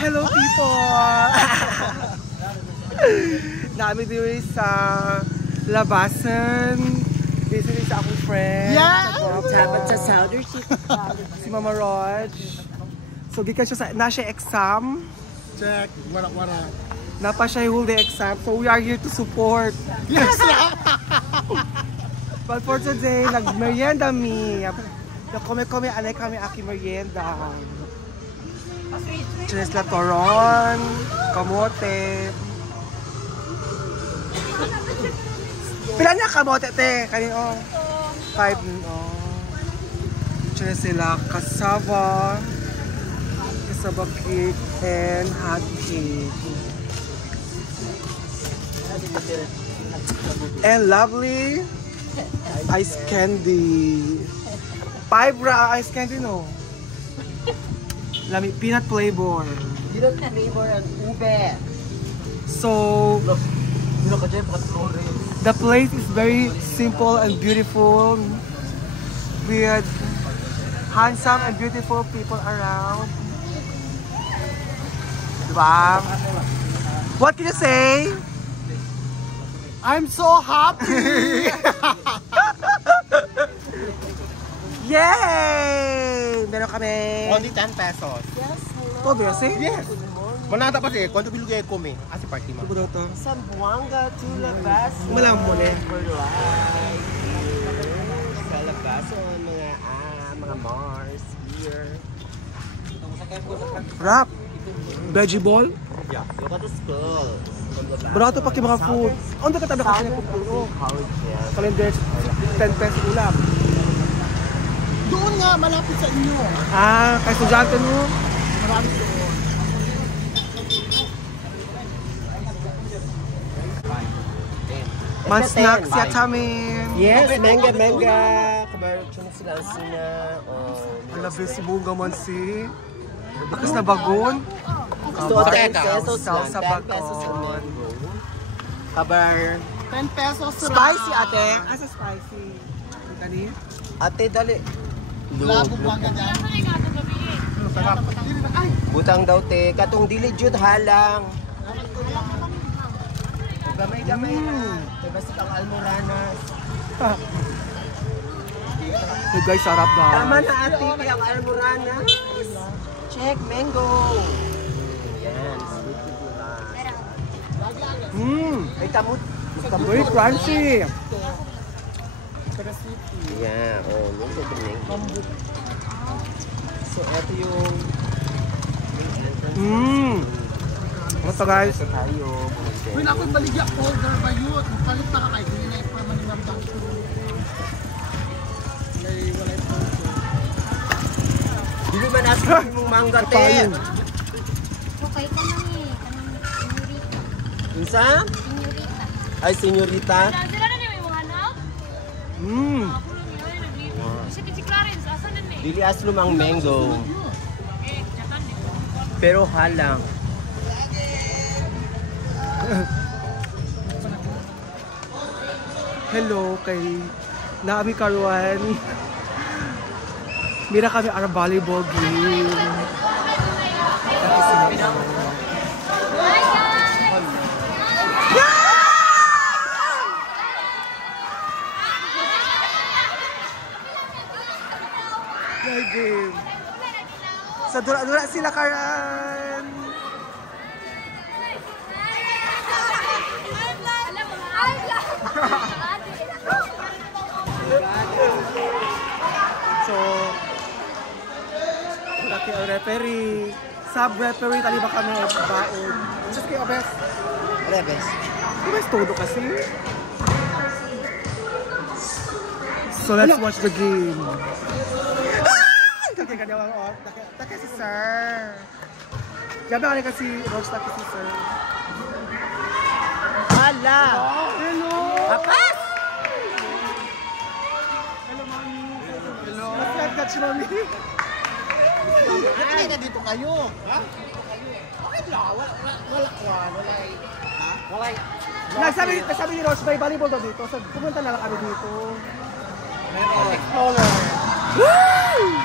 Hello people! Namin din sa labasan. Busy rin sa akong friend. Dapat sa Southern Si Mama Rog. So, gikan siya sa, na siya exam. Check. Wala. Napa siya whole day exam. So, we are here to support. Yes! But for today, nag-merienda mi. Nakome-kome, alay kami aki merienda. Chiles la toron, kamote. Pila niya kamote, te? Kanino? 5. Chiles sila cassava cake, and hot cake. And lovely ice candy. 5 ice candy, no? Lami, peanut flavor. Peanut flavor and ube. So, the place is very simple and beautiful. With handsome and beautiful people around. Diba? What can you say? I'm so happy! Yay! Meron kami. Only 10 pesos. Yes, hello. Todo yun, see? Yes! Manata pa siya, kung bilugay ko may. Asi party mo. Ito daw to. Sambuanga to Labason. Malam mo na. For life. Sa Labason, mga Mars here. Wrap. Veggie ball. Yeah. Look at the school. Barato pa mga food. Ano ka tabi kasi ng puno? Calendar, 10 pesos ulam. Doon nga, malapit sa inyo. Kay estudyante mo? Marami doon. Mas snacks ya tamin. Yes, manga. Kabarok siya sila sina. Alabi si Bunga man si. Bakas na bagon. So, 10 pesos lang. Sa 10 pesos ang bagon. mango. Kabar. 10 pesos lang. Spicy ate. Asa spicy? Kani? Ate, dali. Labo pa nga dyan. Sarap. Butang daw te. Katong dili jud halang. Gamay na. Basta ang almoranas. Hey guys, sarap ba? Tama na ate, ang almoranas. Check, mango. Yan, sweet na. Ay, kamot. Very crunchy. Yeah, yung sa mango. So, ito yung... Ano to guys? Tayo. Wala ako'y baligya folder ba yun? Kalit na ka kayo. Hindi na yung permanent lang ko. Wala yung folder. Dili man asin mong mangga te. Okay ka nang senyorita. Insa? Senyorita. Ay, senyorita. Sila na niya may mga anak? Si Clarence, asan na niya? Dili aslum ang mango. Eh, jatan din. Pero halang. Hello kay Naami Karuan. Mira kami ang volleyball game. Game. Sa dura-dura sila karan. So, laki ang referee. Sub-referee, tali ba kami baon? Just kayo, Abes. Rebes. Abes, todo kasi. So, let's watch the game. Kaya kanya lang, oh. Taka si Sir. Gabi ka kasi, Rose, taka si Sir. Hala! Hello! Papas! Hello, Mami. Hello. Mas catch Mami. Bakit na dito kayo? Ha? Bakit lang? Nagsabi ni Rose, may volleyball daw dito. So, pumunta na lang kami dito. Explorer. Woo!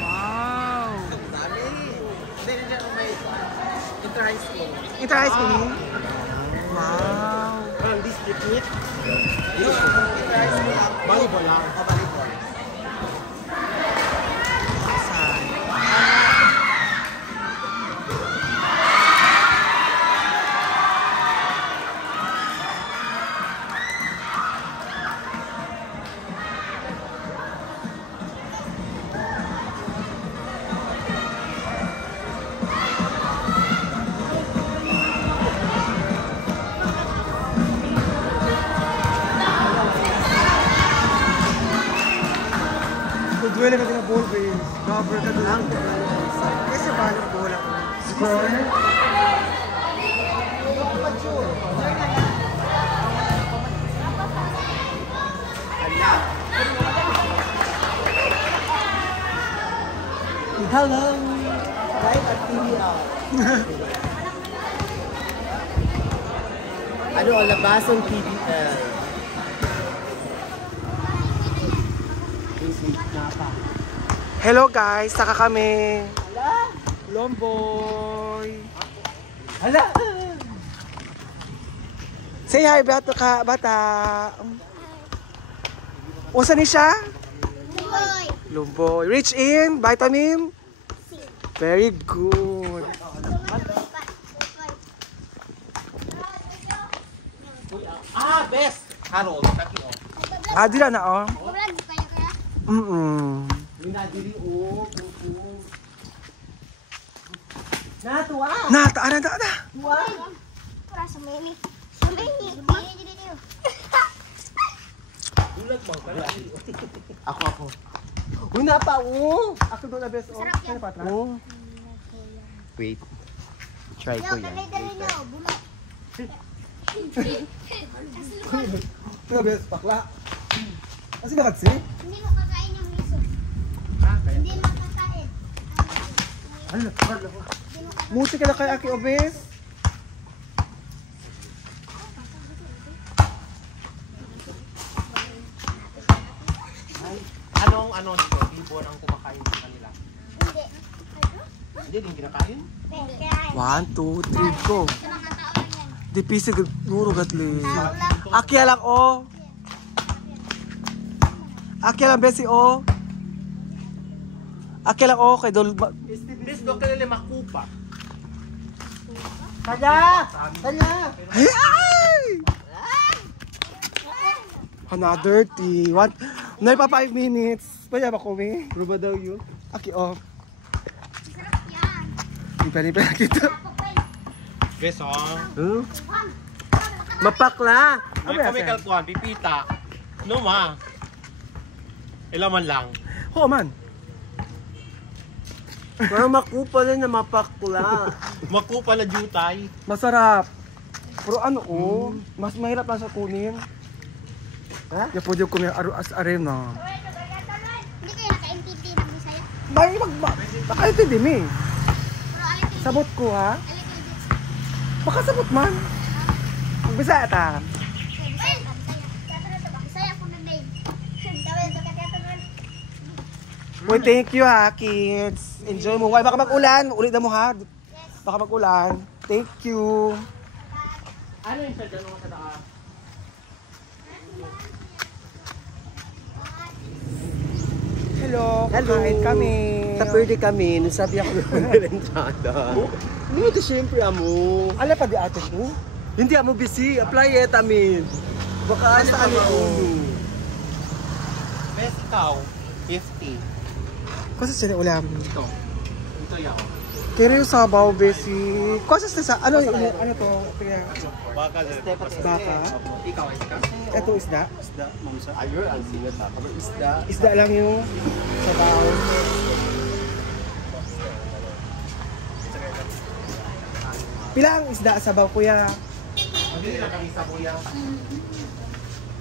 Wow! Dami! Inter-high school. Inter-high school? Wow. District meet. Inter-high school. Volleyball lang. Volleyball. Duwele ka din na ball base. Cover ka din lang. Kasi balik bola ko. Score? Hello! Right at PBL. Ano ang labasan PBL? Hello guys, saka kami. Lomboy. Hala! Say hi, bata ka, bata. Usa ni siya? Lomboy. Rich in vitamin? Very good. Best! Harold, taki o. Dila na oh. Minadiri o. Natuwa! Na. Ako. Uy, napa o. Ako doon na best oh. Sino pa atrás? Wait. Try ko yan. Sino best pakla? Kasi nakatsi? Hindi mo kakain yung miso. Hindi mo kakain. Muti ka na kay Aki Obes. Anong dito? Ibon ang kumakain sa kanila. Hindi. Hindi din kinakain? 1, 2, 3, go. Di pisig nuro gatli. Akya lang oh. Akya lang besi oh. Akya lang oh kay dol. Bis do kanila makupa. Ay! Another 30. What? Nay pa 5 minutes. Pwede ba kumi? Ruba daw yun. Aki oh. Di pa kita. Bis o. Mapakla. May kami kalkuhan, pipita. No ma. Ilaman lang. Oo man. Parang makupa na mapakla. Makupa na jutay. Masarap. Pero ano oh, mas mahirap lang sa kunin. Ha? Ya pwede ko yung as arena. Hindi kayo nakaintindi ng Bisaya? Bay makaintindi mi. Pero alin kayo? Sabot ko ha. Alin kayo dito? Baka sabot man. Magbisa ta. Bisaya po na name. Tawid ka kaya tanan. Well, thank you ha kids. Enjoy mo. Why baka mag-ulan. Ulit na mo ha. Baka mag-ulan. Thank you. Ano yung sa dalawa sa taas? Hello. Kain kami. Sa pwede kami, nasabi ako ng merentada. Hindi mo ito siyempre amo. Ala pa di atos mo? Hindi amo busy, apply it amin. Baka ano ka maulo. Best ikaw, 50. Kasi sila ulam. Ito. Ito yaw. Kaya yung sabaw, besi. Kasi sa ano to? Kaya, Baka baka. Ikaw, iska? Ito isda. Isda, mamsa. Ayun, ang singat ha. Kapag isda. Isda lang yung sabaw. Pila ang isda sa sabaw, kuya? Hindi na kami sa kuya.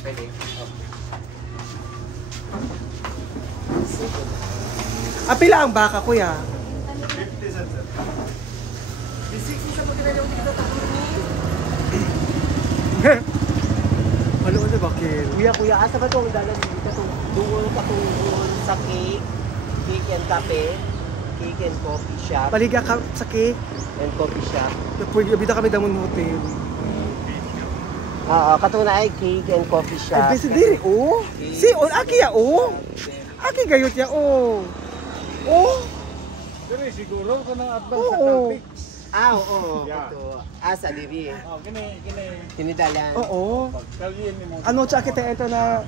Pwede. Pila ang baka, kuya? 50 cents. Ano bakit? Kuya, asa ba itong dalan dito? Doon sa cake and kape. cake and coffee shop. Baligya ka sa cake. And coffee shop. Bida kami damon hotel. Katuna ay cake and coffee shop. Ay, besi diri, oh. Si, on, aki ya, oh. Aki gayot ya, oh. Oh. Pero siguro ko nang advance Oo. Oo. Yeah. Ito. Sa diri. Kini. Kinidalan. Oo. Kalyin ni mo. Ano, tsaka kita ito na,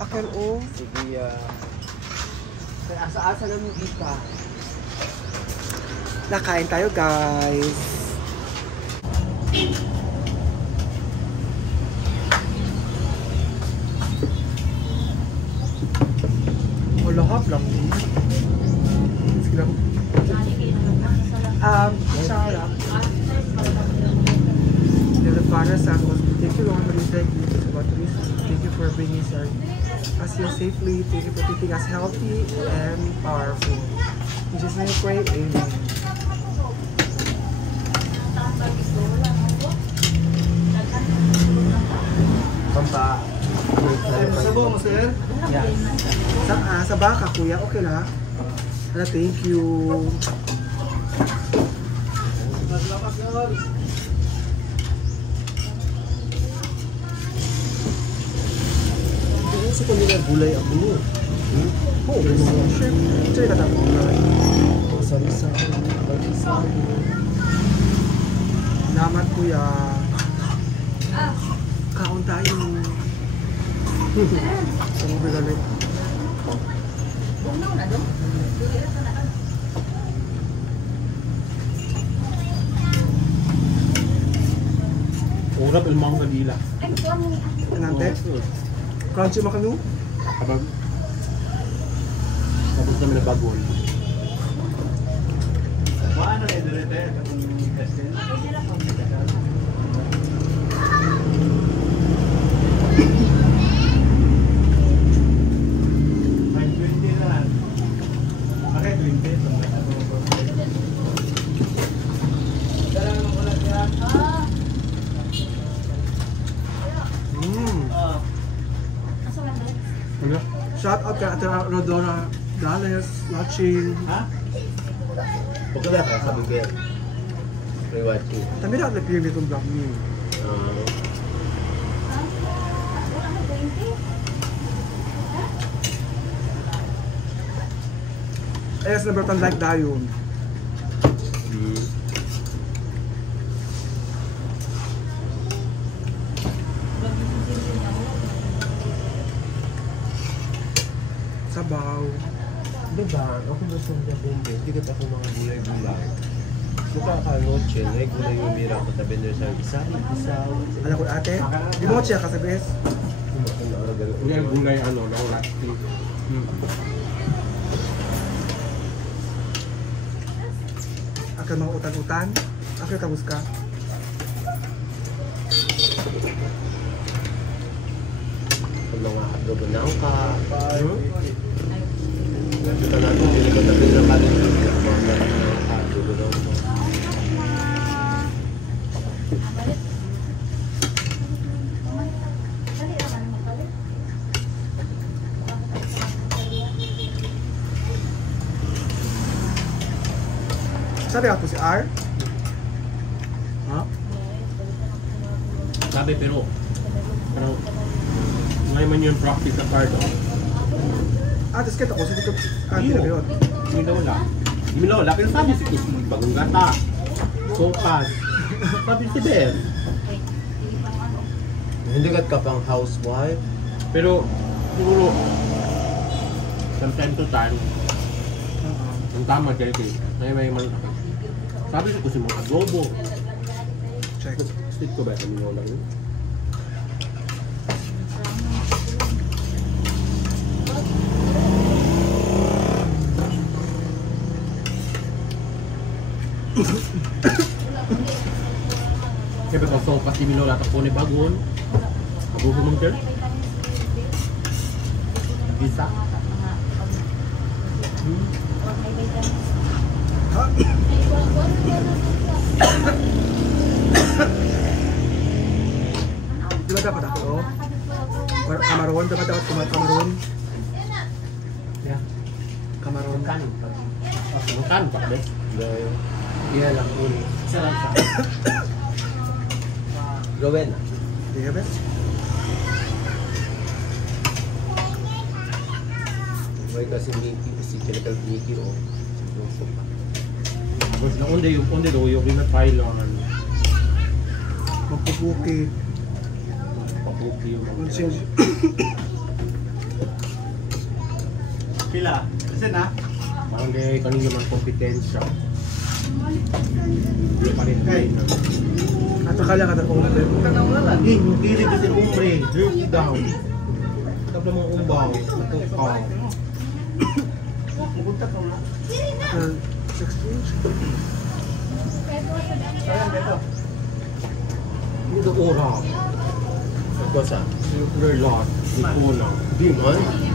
akin, oh. Sige. Asa-asa namin kita. Nakain tayo, guys. Lahap lang. Sige lang. Sarap. The father said was, thank you, Lord, for this day. Thank you for bringing us here safely. Thank you for keeping us healthy and powerful. In Jesus' name we pray, amen. Pampa. Sabo mo, sir? Yes. Sa baka, kuya. Okay na. Thank you. Sa kanila gulay ako mo. Oo, sure. Ito yung katapos na. Sari-sari. Salamat, kuya. Kaon tayo. Ano ba galing? Urap ilmang kadila. Anante? Crunchy makano? Kabag. Tapos kami na bagol. Ano na direte? Shout out kay Ate Rodora Dales watching. Ha? Pagkala ka sa bigay. Rewatching. Tami na at nagpili itong vlog niyo. Ayos na bertan like dayon. Sabaw. Diba? Ako gusto niya bombe. Hindi ka ako mga gulay-gulay. Suka ka noche. May gulay yung mira ko tabi nyo sa isaw. Alam ko ate, di mo siya kasabes. Yung gulay long lasting. Akan mga utan-utan. Akan kabus ka. Kung mga adobo na ang ka. Kita natin, hindi ko tabi na kanin. Mga adobo na ang ka. Sabi ako si R. Ha? Sabi pero ngayon man yung practice sa card. Tapos kita ko, sabi ko, Iyo. tinabirot. Milola. Pero sabi si Kusi, bagong gata. Sopas. Sabi si Ben. Hindi ka pang housewife. Pero, siguro, from time to time, ang tama dahil kayo. May malaki. Sabi si Kusi mo, adobo. Check. Stick ko ba sa Milola yun? Kaya ba itong sopas si Milola at po ni Bagon? Abuho mong girl? Visa? Di ba dapat ako, oh? Kamaron, dapat kumain kamaron. Yeah. Kamaron. Kanin. Makan pa ka, bes. Dahil, Iya lang, uli. Sarap sa. gawin na. Hindi ka ba? May kasi Mickey, si Chemical Mickey o. Yung sopa. Tapos na undi daw yung pinapailan. Mapupuki. Papuki yung mga. Unsil. Pila? Kasi na? Parang di kanina man kompetensya. Hindi pa rin kayo. At akala ka na kung ano. Eh, kilig kasi umre. Dirty daw. Tapos mga umbaw. Tukaw. Pupunta ka na. 16. Ayan, dito. Hindi ora. Ito sa? Nuclear lot. Ito na. Di man.